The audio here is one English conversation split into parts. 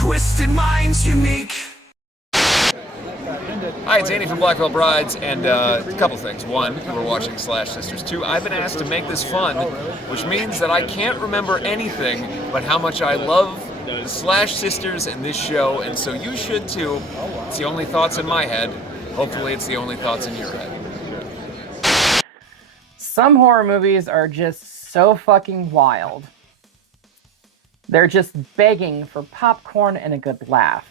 twisted minds unique. Hi, it's Andy from Blackwell Brides, and a couple things. One, we're watching Slash Sisters. Two, I've been asked to make this fun, which means that I can't remember anything but how much I love the Slash Sisters and this show, and so you should too. It's the only thoughts in my head. Hopefully it's the only thoughts in your head. Some horror movies are just so fucking wild. They're just begging for popcorn and a good laugh.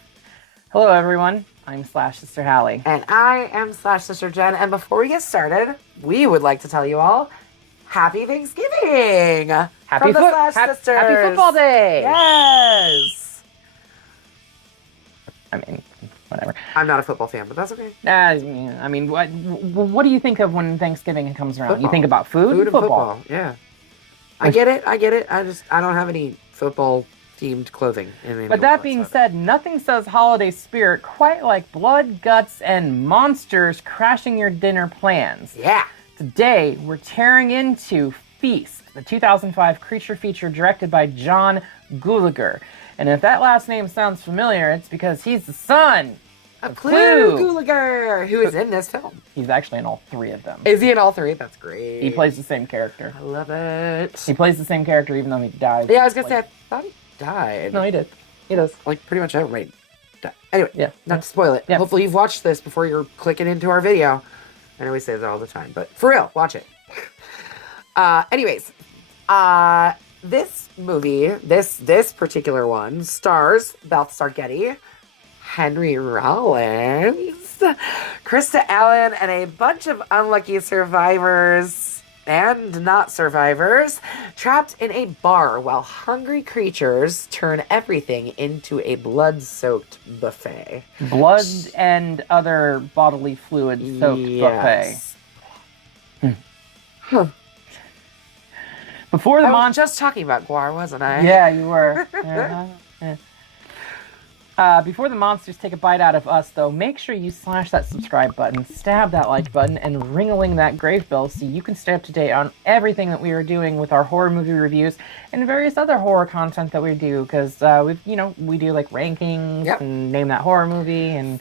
Hello, everyone. I'm Slash Sister Hallie. And I am Slash Sister Jen. And before we get started, we would like to tell you all, Happy Thanksgiving! Happy Football Day! Yes! I mean, whatever. I'm not a football fan, but that's okay. I mean, what do you think of when Thanksgiving comes around? Football. You think about food and football. Yeah. I get it. I don't have any football-themed clothing. But that being said, nothing says holiday spirit quite like blood, guts, and monsters crashing your dinner plans. Yeah. Today, we're tearing into Feast, the 2005 creature feature directed by John Gulager. And if that last name sounds familiar, it's because he's the son of Clue Gulager, who is in this film. He's actually in all three of them. Is he in all three? That's great. He plays the same character. I love it. He plays the same character even though he died. Yeah, I was going to say, I thought he died. No, he did. He does. Like, pretty much outright. Anyway, yeah. Not to spoil it. Yeah. Hopefully you've watched this before you're clicking into our video. I know we say that all the time, but for real, watch it. Anyways, this movie, this particular one, stars Balthazar Getty, Henry Rollins, Krista Allen, and a bunch of unlucky survivors and not survivors trapped in a bar while hungry creatures turn everything into a blood-soaked buffet. Blood and other bodily fluid-soaked buffet. Huh. Before the I was just talking about GWAR, wasn't I? Yeah, you were. Yeah. Before the monsters take a bite out of us, though, make sure you slash that subscribe button, stab that like button, and ring-a-ling that grave bell so you can stay up to date on everything that we are doing with our horror movie reviews and various other horror content that we do, because we do like rankings and name that horror movie and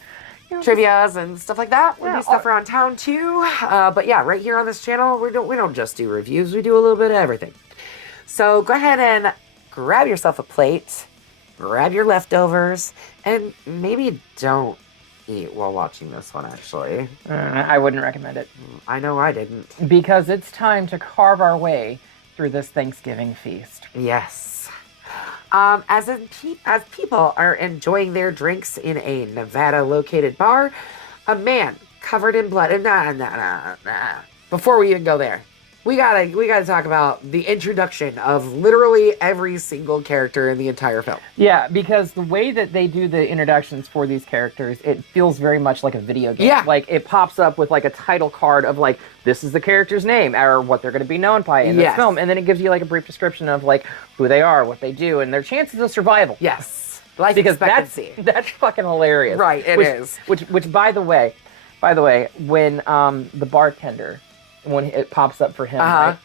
trivias and stuff like that. We do stuff around town too. But yeah, right here on this channel, we don't just do reviews. We do a little bit of everything. So go ahead and grab yourself a plate, grab your leftovers, and maybe don't eat while watching this one, actually. I wouldn't recommend it. I know I didn't. Because it's time to carve our way through this Thanksgiving feast. Yes. As people are enjoying their drinks in a Nevada-located bar, a man covered in blood. Before we even go there, we gotta talk about the introduction of literally every single character in the entire film. Yeah, because the way that they do the introductions for these characters, it feels very much like a video game. Yeah. Like, it pops up with, like, a title card of, like, this is the character's name, or what they're going to be known by in this film, and then it gives you, like, a brief description of, like, who they are, what they do, and their chances of survival. Yes. Life expectancy. That's fucking hilarious. Right, it is. Which, by the way, when the bartender, when it pops up for him, right,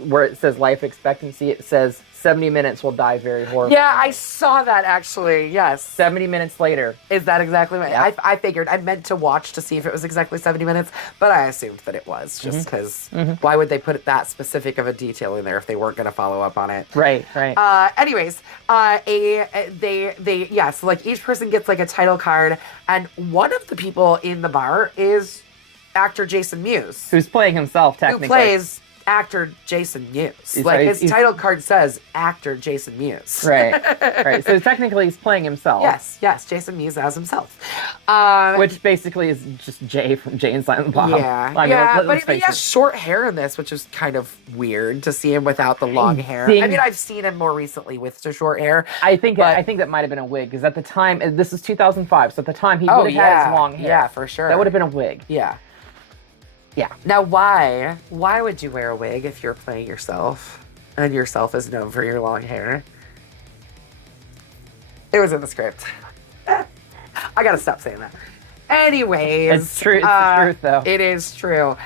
where it says life expectancy, it says 70 minutes will die very horribly. Yeah, I saw that actually, yes. 70 minutes later. Is that exactly right? Yep. I figured. I meant to watch to see if it was exactly 70 minutes, but I assumed that it was, just because why would they put that specific of a detail in there if they weren't going to follow up on it? Right. Anyways, so like each person gets like a title card, and one of the people in the bar is actor Jason Mewes. Who's playing himself, technically. Who plays actor Jason Mewes. His title card says actor Jason Mewes. Right. So technically he's playing himself. Yes, Jason Mewes as himself. Which basically is just Jay from Jay and Silent Bob. Yeah. But he has short hair in this, which is kind of weird to see him without the long hair. I mean, I've seen him more recently with the short hair. I think that might have been a wig, because at the time, this is 2005, so at the time he would have had his long hair. Yeah, for sure. That would have been a wig. Yeah. Yeah. Now, why would you wear a wig if you're playing yourself and yourself is known for your long hair? It was in the script. I gotta stop saying that. Anyways. It's true. It's the truth, though. It is true.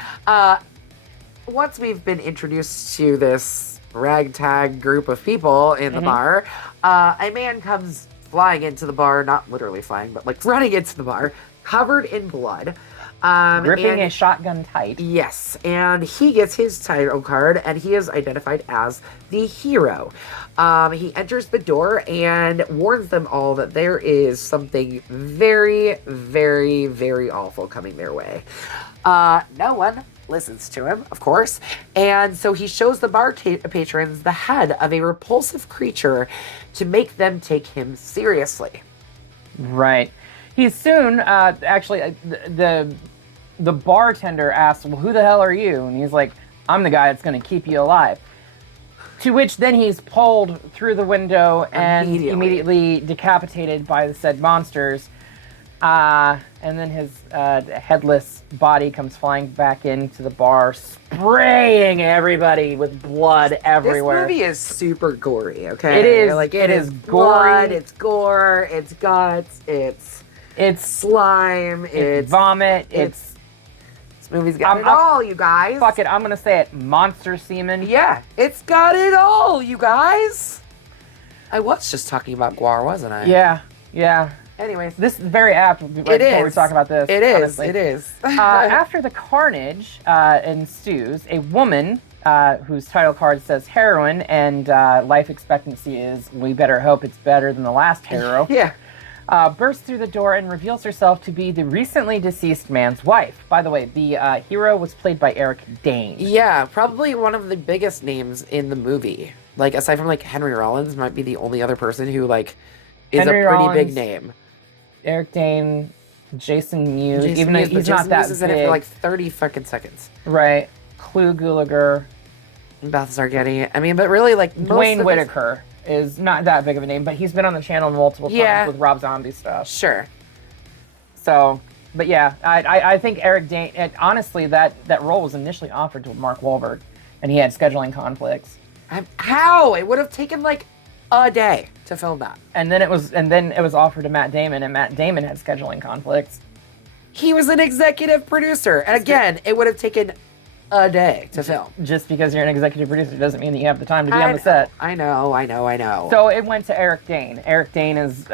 Once we've been introduced to this ragtag group of people in the bar, a man comes flying into the bar, not literally flying, but like running into the bar, covered in blood. Gripping and- a shotgun tight. Yes, and he gets his title card, and he is identified as the hero. He enters the door and warns them all that there is something very, very, very awful coming their way. No one listens to him, of course, and so he shows the bar patrons the head of a repulsive creature to make them take him seriously. Right. He's soon, actually, the bartender asks, well, who the hell are you? And he's like, I'm the guy that's going to keep you alive. To which then he's pulled through the window and immediately decapitated by the said monsters. And then his headless body comes flying back into the bar, spraying everybody with blood everywhere. This movie is super gory, okay? It is. Like, it is blood, gory. it's gore, it's guts, it's slime, it's vomit, this movie's got it all, you guys. Fuck it, I'm gonna say it. Monster semen. Yeah, it's got it all, you guys. I was just talking about GWAR, wasn't I? Yeah. Anyways. This is very apt before we talk about this. It is. Honestly. It is. After the carnage ensues, a woman whose title card says heroine and life expectancy is, we better hope it's better than the last hero. Yeah. Bursts through the door and reveals herself to be the recently deceased man's wife. By the way, the hero was played by Eric Dane. Yeah, probably one of the biggest names in the movie. Like, aside from, like, Henry Rollins, might be the only other person who, like, is Henry a pretty Rollins, big name. Eric Dane, Jason Mewes, Jason Mewes, though he's Jason not that Mewes is in it big. for, like, 30 fucking seconds. Right. John Gulager. Balthazar Getty. I mean, but really, like, Dwayne Whitaker is not that big of a name, but he's been on the channel multiple times with Rob Zombie stuff. Sure. So, but yeah, I think Eric Dane, honestly, that role was initially offered to Mark Wahlberg, and he had scheduling conflicts. How? It would have taken, like, a day to film that. And then it was offered to Matt Damon, and Matt Damon had scheduling conflicts. He was an executive producer. And again, it would have taken a day to film. Just because you're an executive producer doesn't mean that you have the time to be on the set. I know. So it went to Eric Dane. Eric Dane is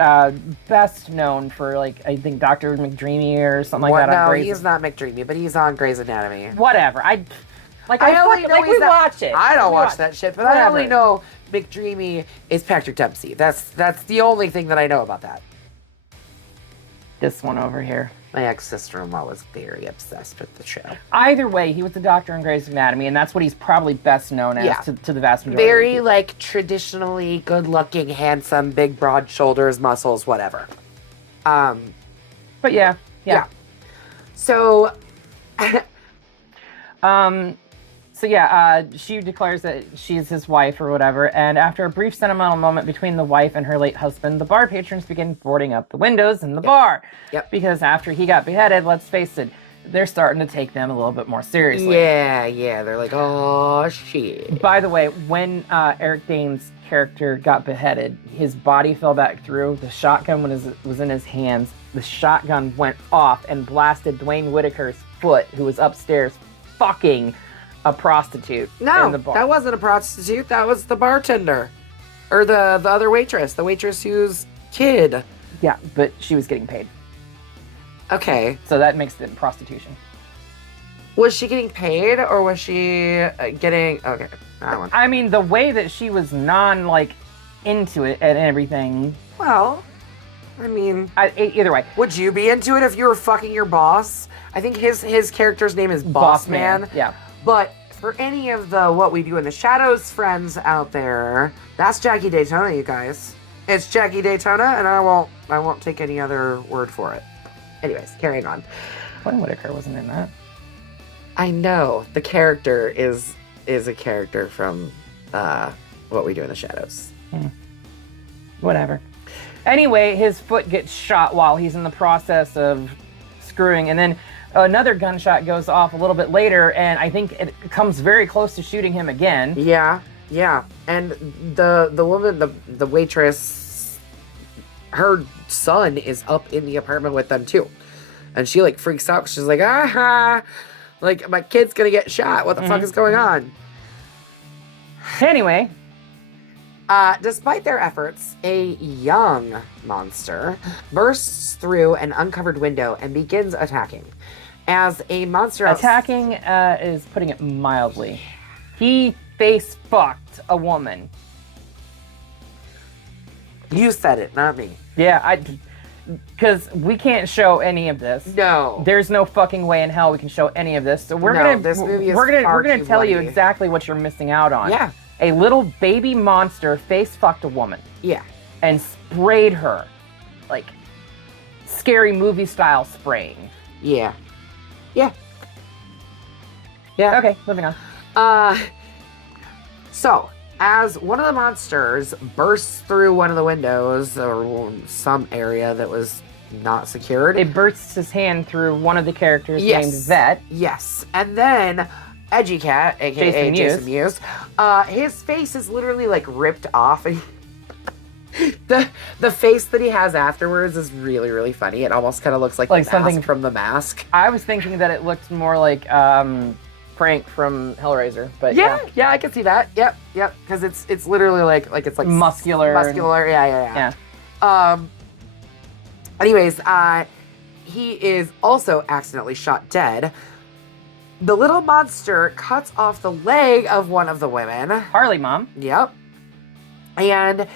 best known for, like, I think Dr. McDreamy or something like that. No, he's not McDreamy, but he's on Grey's Anatomy. Whatever. I only know we watch it. I don't watch that shit, but Whatever. I only know McDreamy is Patrick Dempsey. That's the only thing that I know about that. This one over here. My ex-sister-in-law was very obsessed with the show. Either way, he was the doctor in Grey's Anatomy, and that's what he's probably best known as to the vast majority. Very, like, traditionally good-looking, handsome, big, broad shoulders, muscles, whatever. But yeah. So, she declares that she's his wife or whatever, and after a brief sentimental moment between the wife and her late husband, the bar patrons begin boarding up the windows in the bar. Yep. Because after he got beheaded, let's face it, they're starting to take them a little bit more seriously. Yeah, they're like, oh, shit. By the way, when Eric Dane's character got beheaded, his body fell back through, the shotgun was in his hands, the shotgun went off and blasted Dwayne Whitaker's foot, who was upstairs fucking a prostitute in the bar. That wasn't a prostitute. That was the bartender. Or the other waitress. The waitress whose kid. Yeah, but she was getting paid. Okay. So that makes it prostitution. Was she getting paid or was she getting... Okay. I mean, the way that she was into it and everything... Well, I mean... either way. Would you be into it if you were fucking your boss? I think his character's name is Boss Man. Yeah. But for any of the What We Do in the Shadows friends out there, that's Jackie Daytona, you guys. It's Jackie Daytona, and I won't take any other word for it. Anyways, carrying on. Dwayne Whitaker wasn't in that. I know. The character is a character from What We Do in the Shadows. Whatever. Anyway, his foot gets shot while he's in the process of screwing, and then another gunshot goes off a little bit later, and I think it comes very close to shooting him again. Yeah. And the woman, the waitress, her son is up in the apartment with them too. And she freaks out. She's like, my kid's gonna get shot. What the fuck is going on? Anyway, Despite their efforts, a young monster bursts through an uncovered window and begins attacking. As a monster... Attacking is putting it mildly. He face fucked a woman. You said it, not me. Yeah, because we can't show any of this. No. There's no fucking way in hell we can show any of this. So we're this movie is we're far gonna too tell you bloody. exactly what you're missing out on. Yeah. A little baby monster face fucked a woman Yeah. and sprayed her, like scary movie style spraying. Yeah. Yeah. Yeah. Okay, moving on. So, as one of the monsters bursts through one of the windows or some area that was not secured. It bursts his hand through one of the characters Yes. named Vet. Yes. And then Edgy Cat, aka Jason Mewes, his face is literally like ripped off, and the face that he has afterwards is really, really funny. It almost kind of looks like the something mask from The Mask. I was thinking that it looked more like Frank from Hellraiser, but Yeah, I can see that. Yep. Because it's literally like it's like muscular. Yeah. Anyways, he is also accidentally shot dead. The little monster cuts off the leg of one of the women. Harley Mom. Yep. And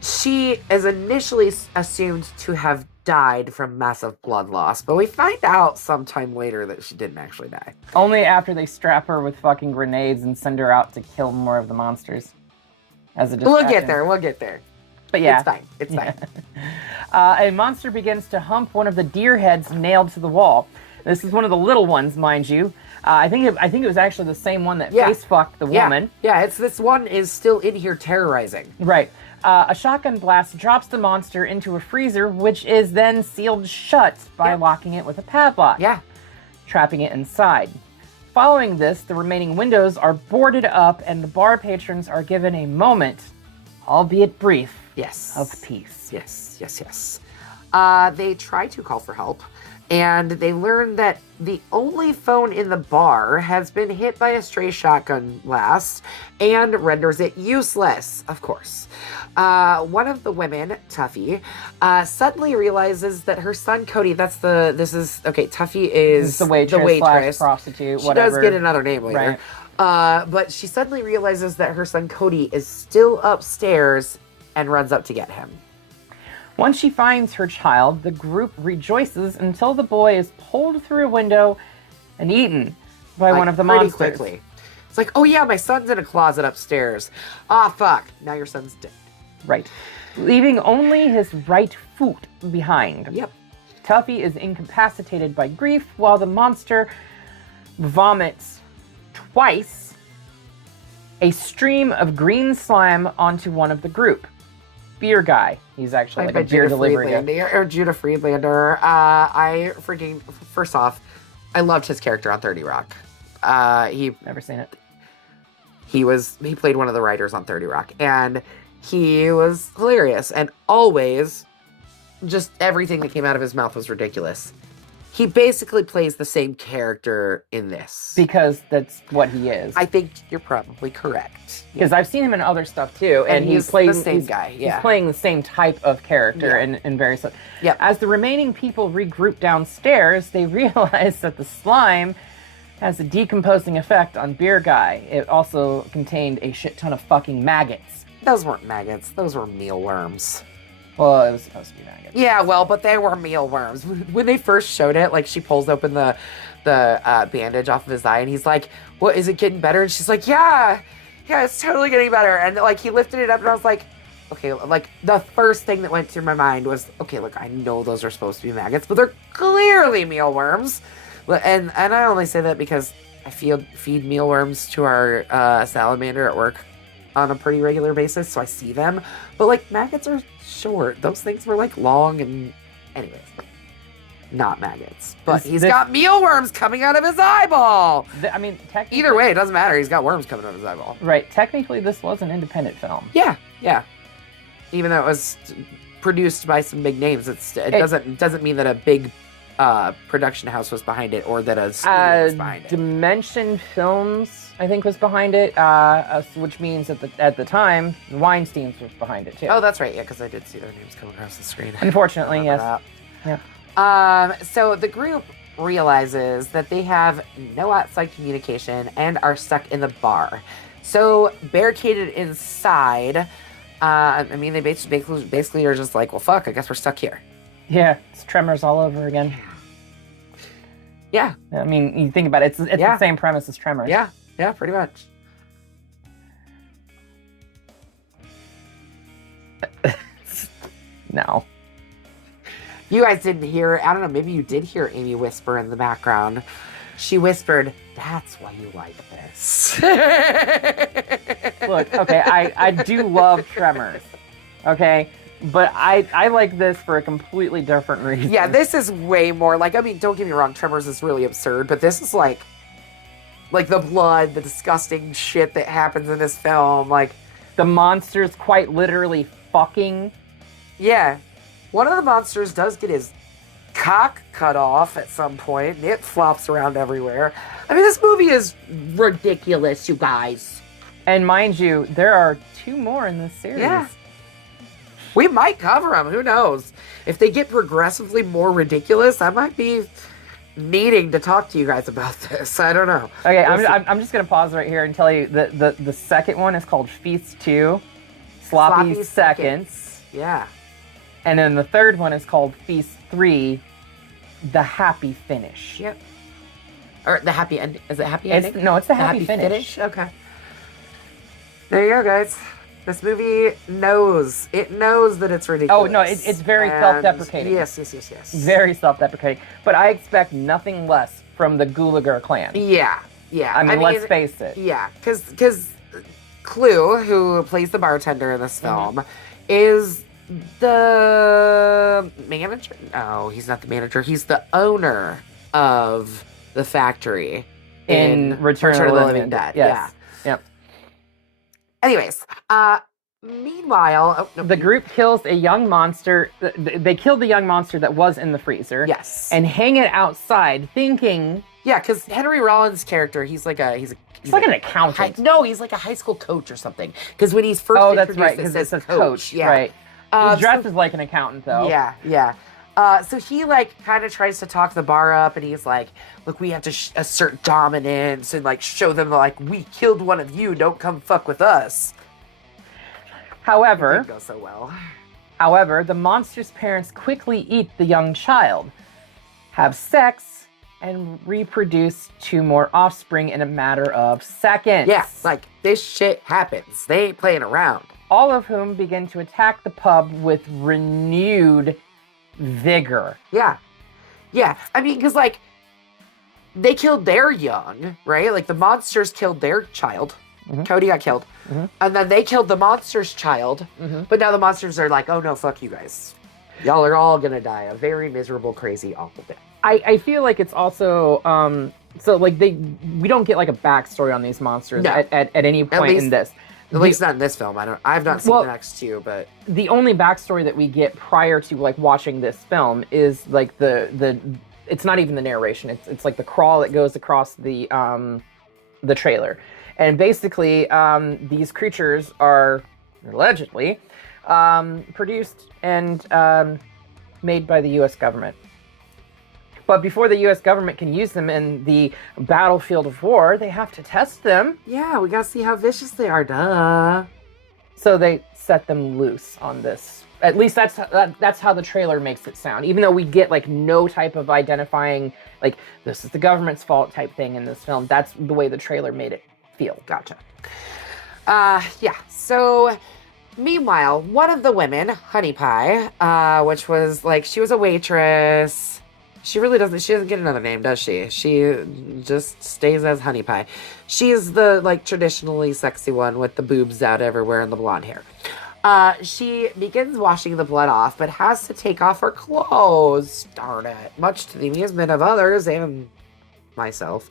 she is initially assumed to have died from massive blood loss, but we find out sometime later that she didn't actually die. Only after they strap her with fucking grenades and send her out to kill more of the monsters. As a distraction. We'll get there. But yeah. It's fine. A monster begins to hump one of the deer heads nailed to the wall. This is one of the little ones, mind you. I think it was actually the same one that face fucked the woman. Yeah, it's this one is still in here terrorizing. Right. A shotgun blast drops the monster into a freezer, which is then sealed shut by locking it with a padlock. Yeah. Trapping it inside. Following this, the remaining windows are boarded up and the bar patrons are given a moment, albeit brief, of peace. Yes. They try to call for help, and they learn that the only phone in the bar has been hit by a stray shotgun blast and renders it useless, of course. One of the women, Tuffy, suddenly realizes that her son Cody, Tuffy is the waitress. Prostitute, she whatever. does get another name later. Right. But she suddenly realizes that her son Cody is still upstairs and runs up to get him. Once she finds her child, the group rejoices until the boy is pulled through a window and eaten by one of the monsters. Quickly. It's like, oh yeah, my son's in a closet upstairs. Ah, fuck. Now your son's dead. Right. Leaving only his right foot behind. Yep. Tuffy is incapacitated by grief while the monster vomits twice a stream of green slime onto one of the group. Beer guy. He's actually like a beer delivery guy. Or Judah Friedlander. First off, I loved his character on 30 Rock. Never seen it. He played one of the writers on 30 Rock, and he was hilarious, and always just everything that came out of his mouth was ridiculous. He basically plays the same character in this. Because that's what he is. I think you're probably correct. Because I've seen him in other stuff too, and he's the same guy. Yeah. He's playing the same type of character in various. Yep. As the remaining people regroup downstairs, they realize that the slime has a decomposing effect on Beer Guy. It also contained a shit ton of fucking maggots. Those weren't maggots. Those were mealworms. Well, it was supposed to be maggots. Yeah, well, but they were mealworms. When they first showed it, like, she pulls open the bandage off of his eye, and he's like, "What, is it getting better?" And she's like, yeah, it's totally getting better. And, like, he lifted it up, and I was like, okay, like, the first thing that went through my mind was, okay, look, I know those are supposed to be maggots, but they're clearly mealworms. And I only say that because I feed mealworms to our salamander at work on a pretty regular basis, so I see them. But, like, maggots are short. Those things were, like, long and... Anyways. Not maggots. But he's got mealworms coming out of his eyeball! I mean, technically... Either way, it doesn't matter. He's got worms coming out of his eyeball. Right. Technically, this was an independent film. Yeah. Even though it was produced by some big names, it doesn't mean that a big production house was behind it or that a studio was behind it. Dimension Films, I think, was behind it, which means that at the time, Weinstein's was behind it too. Oh, that's right. Yeah, because I did see their names come across the screen. Unfortunately, yes. That. Yeah. So the group realizes that they have no outside communication and are stuck in the bar. So barricaded inside, they basically are just like, well, fuck, I guess we're stuck here. Yeah, it's Tremors all over again. Yeah. I mean, you think about it, it's the same premise as Tremors. Yeah, pretty much. No. You guys didn't hear, I don't know, maybe you did hear Amy whisper in the background. She whispered, "That's why you like this." Look, okay, I do love Tremors, okay? But I like this for a completely different reason. Yeah, this is way more like, I mean, don't get me wrong, Tremors is really absurd, but this is like the blood, the disgusting shit that happens in this film, like the monsters quite literally fucking. Yeah. One of the monsters does get his cock cut off at some point, and it flops around everywhere. I mean, this movie is ridiculous, you guys. And mind you, there are 2 more in this series. Yeah. We might cover them. Who knows? If they get progressively more ridiculous, I might be needing to talk to you guys about this. I don't know. Okay, I'm just going to pause right here and tell you that the second one is called Feast 2, Sloppy Seconds. Yeah. And then the third one is called Feast 3, The Happy Finish. Yep. Or the happy end. Is it happy ending? No, it's the happy finish. Okay. There you go, guys. This movie knows. It knows that it's ridiculous. Oh, no, it's very self-deprecating. Yes. Very self-deprecating. But I expect nothing less from the Gulager clan. Yeah. I mean, let's face it. Yeah, because Clue, who plays the bartender in this film, is the manager. No, he's not the manager. He's the owner of the factory in Return of the Living Dead. Yes. Yeah. Yep. Anyways, meanwhile, the group kills a young monster. They killed the young monster that was in the freezer. Yes. And hang it outside, thinking. Yeah, because Henry Rollins' character, he's like an accountant. He's like a high school coach or something. Because when he's first introduced, it says coach. Yeah. Right. He's dressed as like an accountant, though. Yeah. So he kind of tries to talk the bar up, and he's like, "Look, we have to assert dominance and show them we killed one of you. Don't come fuck with us." However, it didn't go so well. However, the monster's parents quickly eat the young child, have sex, and reproduce 2 more offspring in a matter of seconds. Yeah, this shit happens. They ain't playing around. All of whom begin to attack the pub with renewed vigor. Yeah. I mean, because, they killed their young, right? The monsters killed their child. Mm-hmm. Cody got killed. Mm-hmm. And then they killed the monster's child. Mm-hmm. But now the monsters are like, oh, no, fuck you guys. Y'all are all gonna die a very miserable, crazy, awful death. I feel like it's also... we don't get, a backstory on these monsters at any point in this. At least not in this film. I've not seen the next 2, but the only backstory that we get prior to watching this film is the it's not even the narration. It's the crawl that goes across the trailer, and basically these creatures are allegedly produced and made by the U.S. government. But before the U.S. government can use them in the battlefield of war, they have to test them. Yeah, we gotta see how vicious they are, duh. So they set them loose on this. At least that's how the trailer makes it sound. Even though we get no type of identifying, this is the government's fault type thing in this film. That's the way the trailer made it feel. Gotcha. Yeah, so... Meanwhile, one of the women, Honey Pie, which was, she was a waitress... She doesn't get another name, does she? She just stays as Honey Pie. She's the, traditionally sexy one with the boobs out everywhere and the blonde hair. She begins washing the blood off, but has to take off her clothes. Darn it. Much to the amusement of others and myself.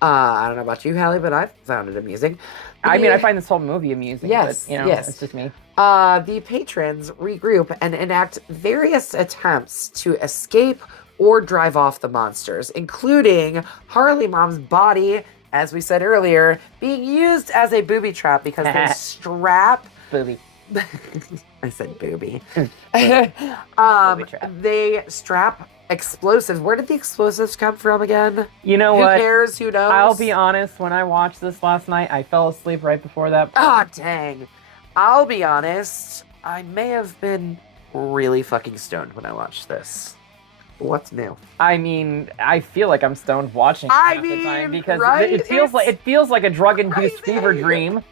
I don't know about you, Hallie, but I found it amusing. I find this whole movie amusing. Yes, but, yes. It's just me. The patrons regroup and enact various attempts to escape or drive off the monsters, including Harley Mom's body, as we said earlier, being used as a booby trap because they strap... Booby. I said booby. Booby trap. They strap explosives. Where did the explosives come from again? You know Who what? cares? Who knows? I'll be honest, when I watched this last night, I fell asleep right before that. Ah, dang. I'll be honest. I may have been really fucking stoned when I watched this. What's new? I mean, I feel like I'm stoned watching it half the time because right? it feels like a drug-induced crazy. fever dream.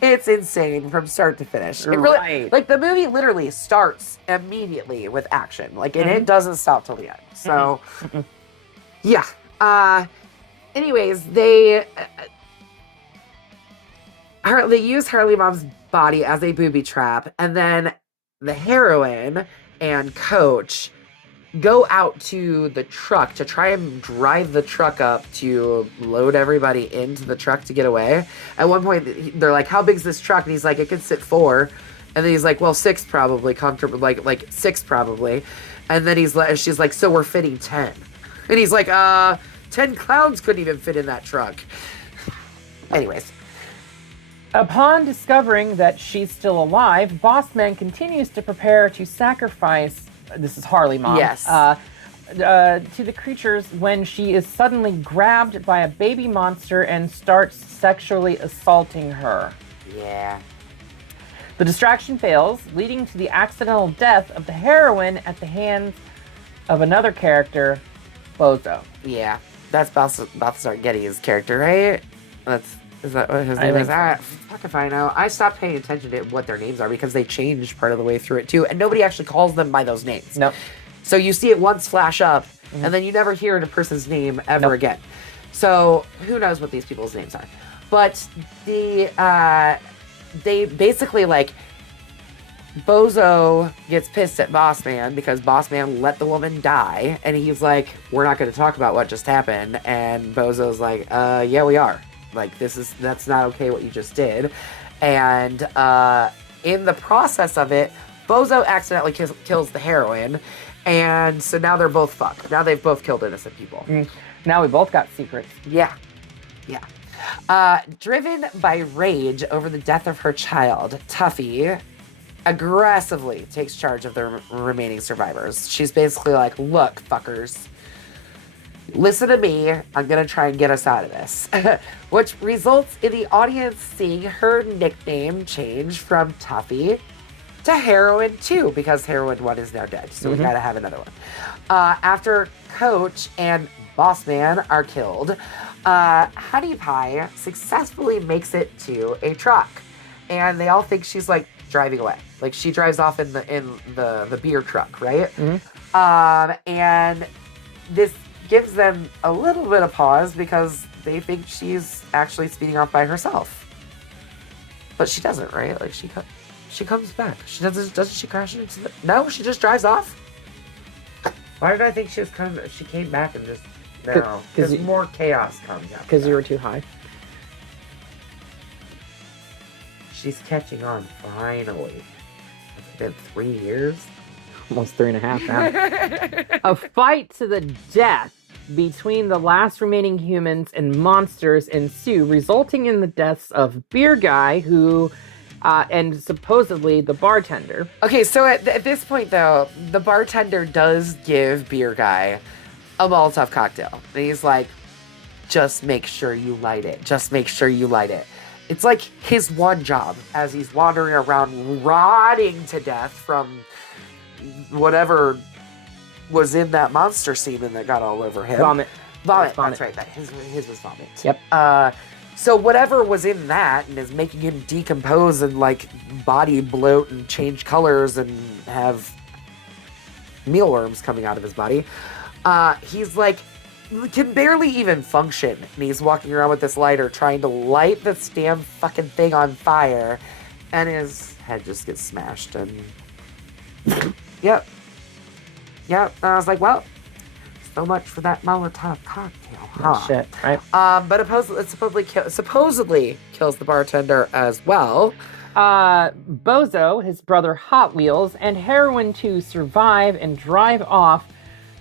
It's insane from start to finish. It really, Right. like the movie literally starts immediately with action. Like and it doesn't stop till the end. So yeah. Anyways, they use Harley Mom's body as a booby trap, and then the heroine and Coach go out to the truck to try and drive the truck up to load everybody into the truck to get away. At one point, they're like, "How big's this truck?" And he's like, "It can sit 4." And then he's like, "Well, 6 probably, comfortable, like 6 probably." And then she's like, "So we're fitting 10." And he's like, 10 clowns couldn't even fit in that truck." Anyways. Upon discovering that she's still alive, Bossman continues to prepare to sacrifice, this is Harley Mom, Yes. to the creatures when she is suddenly grabbed by a baby monster and starts sexually assaulting her. Yeah. The distraction fails, leading to the accidental death of the heroine at the hands of another character, Bozo. Yeah. That's Balthazar Getty's character, right? Is that what his name is? Fuck if I know. I stopped paying attention to what their names are because they changed part of the way through it too, and nobody actually calls them by those names. Nope. So you see it once flash up, and then you never hear a person's name ever again. So who knows what these people's names are? But they basically like Bozo gets pissed at Bossman because Bossman let the woman die, and he's like, "We're not going to talk about what just happened." And Bozo's like, "Yeah, we are. Like, that's not okay what you just did." And in the process of it, Bozo accidentally kills the heroine, and so now they're both fucked. Now they've both killed innocent people. Now we both got secrets. Yeah. Driven by rage over the death of her child, Tuffy aggressively takes charge of the remaining survivors. She's basically like, "Look, fuckers, listen to me. I'm going to try and get us out of this." Which results in the audience seeing her nickname change from Tuffy to Heroine 2, because Heroine 1 is now dead. So we got to have another one. After Coach and Bossman are killed, Honey Pie successfully makes it to a truck. And they all think she's like driving away. Like she drives off in the beer truck, right? And this gives them a little bit of pause because they think she's actually speeding off by herself. But she doesn't, right? Like she comes back. She doesn't she crash into the... No, she just drives off. Why did I think she came back and just... No, because more chaos comes out. Because you were too high. She's catching on finally. It's been 3 years. Almost 3.5 now. A fight to the death between the last remaining humans and monsters ensue, resulting in the deaths of Beer Guy, and supposedly the bartender. Okay, so at this point, though, the bartender does give Beer Guy a Molotov cocktail. And he's like, "Just make sure you light it. Just make sure you light it." It's like his one job as he's wandering around rotting to death from whatever was in that monster semen that got all over him. Vomit. That's right. His was vomit. Yep. So whatever was in that and is making him decompose and like body bloat and change colors and have mealworms coming out of his body, he's like can barely even function, and he's walking around with this lighter trying to light this damn fucking thing on fire, and his head just gets smashed. And yep. And I was like, well, so much for that Molotov cocktail, huh? Shit, right? But it supposedly kills the bartender as well. Bozo, his brother Hot Wheels, and Heroine 2 survive and drive off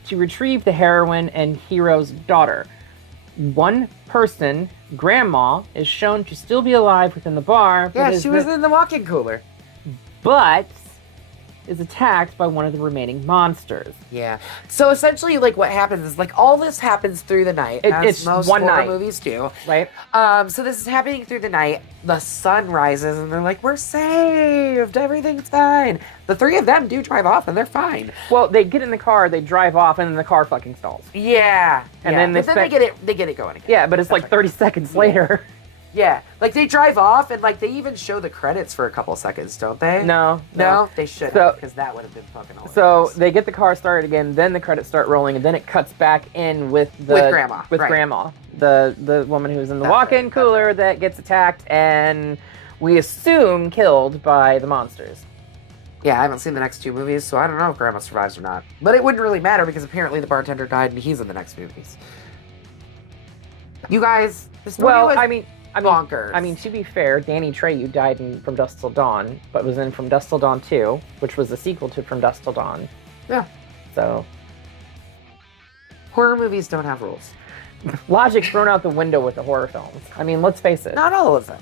to retrieve the heroine and Hero's daughter. One person, Grandma, is shown to still be alive within the bar. Yeah, she was in the walk-in cooler. But is attacked by one of the remaining monsters. Yeah. So essentially, like, what happens is, like, all this happens through the night, as it's most one horror night. movies do. Right? So this is happening through the night. The sun rises, and they're like, we're saved. Everything's fine. The three of them do drive off, and they're fine. Well, they get in the car, they drive off, and then the car fucking stalls. Yeah. And yeah. then they But then they get it going again. Yeah, but it's like 30 seconds later. Yeah. Like, they drive off, and, like, they even show the credits for a couple seconds, don't they? No. No? They should So- have, because that would have been fucking hilarious. So they get the car started again, then the credits start rolling, and then it cuts back in with Grandma, With right. Grandma, the woman who's in the That's walk-in right, cooler that gets attacked and we assume killed by the monsters. Yeah, I haven't seen the next two movies, so I don't know if Grandma survives or not. But it wouldn't really matter, because apparently the bartender died, and he's in the next movies. You guys, this movie was bonkers. I mean, to be fair, Danny Trejo died in From Dusk Till Dawn, but was in From Dusk Till Dawn 2, which was a sequel to From Dusk Till Dawn. Yeah. So, Horror movies don't have rules. logic's thrown out the window with the horror films. I mean, let's face it. Not all of them.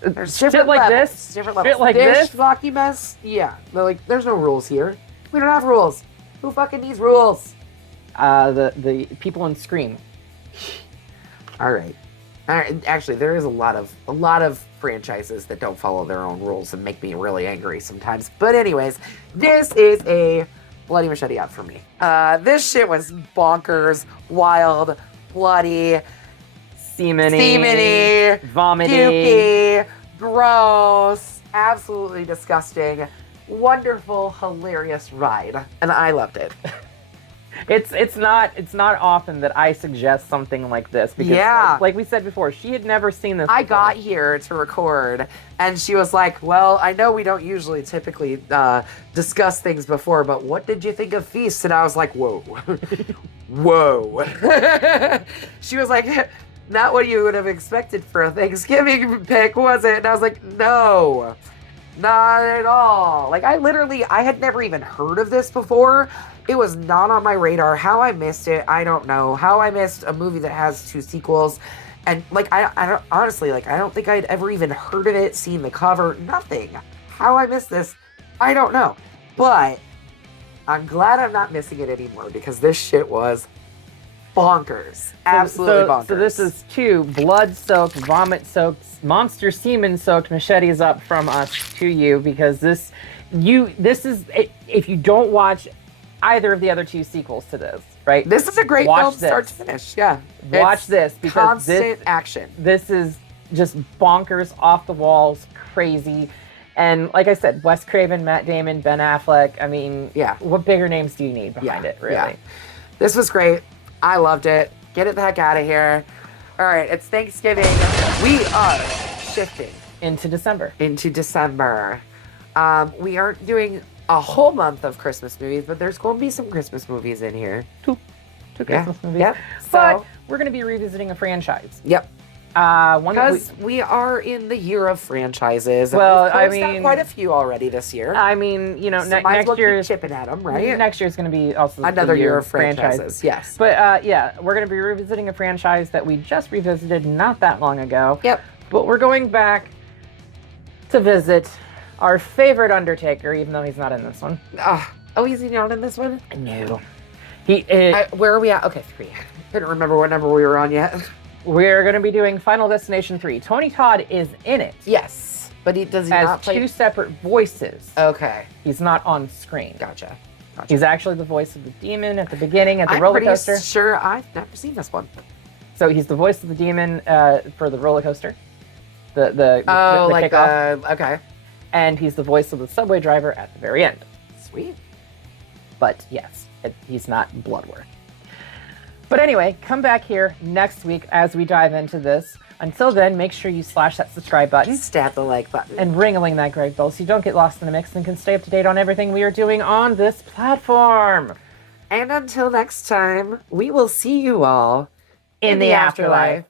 There's Shit different like levels. this, Different shit levels. like This this. Flocky mess, yeah. They're like, there's no rules here. We don't have rules. Who fucking needs rules? The people in Scream. All right. Actually, there is a lot of franchises that don't follow their own rules and make me really angry sometimes. But anyways, this is a bloody machete up for me. This shit was bonkers, wild, bloody, Semen-y, vomity. pukey, gross, absolutely disgusting, wonderful, hilarious ride, and I loved it. It's not often that I suggest something like this because, Yeah. like we said before, she had never seen this. I before. got here to record, and she was like, well, I know we don't usually typically discuss things before, but what did you think of Feast? And I was like, whoa. Whoa. She was like, not what you would have expected for a Thanksgiving pick, was it? And I was like, no, not at all. Like, I had never even heard of this before. It was not on my radar. How I missed it, I don't know. How I missed a movie that has 2 sequels. And, like, I don't, honestly, like, I don't think I'd ever even heard of it, seen the cover, nothing. How I missed this, I don't know. But I'm glad I'm not missing it anymore, because this shit was bonkers. Absolutely bonkers. So this is 2 blood-soaked, vomit-soaked, monster semen-soaked machetes up from us to you, because this is, if you don't watch either of the other 2 sequels to this, right? This is a great film, start to finish. Yeah. Watch It's this, because constant action. This is just bonkers, off the walls, crazy. And like I said, Wes Craven, Matt Damon, Ben Affleck. I mean, Yeah. what bigger names do you need behind it, really? Yeah. This was great. I loved it. Get it the heck out of here. All right, it's Thanksgiving. We are shifting Into December. into December. We aren't doing a whole month of Christmas movies, but there's going to be some Christmas movies in here. Two Christmas movies. Yep. But So, we're going to be revisiting a franchise. yep. One that Because we are in the year of franchises. and Well, we've I closed out mean- quite a few already this year. I mean, you know, So might as well next keep year chipping at them, right? Next year is going to be also Another the year of franchises. Yes. But yeah, we're going to be revisiting a franchise that we just revisited not that long ago. Yep. But we're going back to visit our favorite Undertaker, even though he's not in this one. Oh, he's not in this one? No. He. Where are we at? Okay, 3. Couldn't remember what number we were on yet. We're going to be doing Final Destination 3. Tony Todd is in it. Yes. But does he As not play? 2 separate voices. Okay. He's not on screen. Gotcha. He's actually the voice of the demon at the beginning at the I'm roller pretty coaster. sure I've never seen this one. So he's the voice of the demon for the roller coaster. The kickoff. Okay. And he's the voice of the subway driver at the very end. Sweet. But yes, he's not Bloodworth. But anyway, come back here next week as we dive into this. Until then, make sure you slash that subscribe button Stab the like button. and ring-a-ling that great bell so you don't get lost in the mix and can stay up to date on everything we are doing on this platform. And until next time, we will see you all In the afterlife.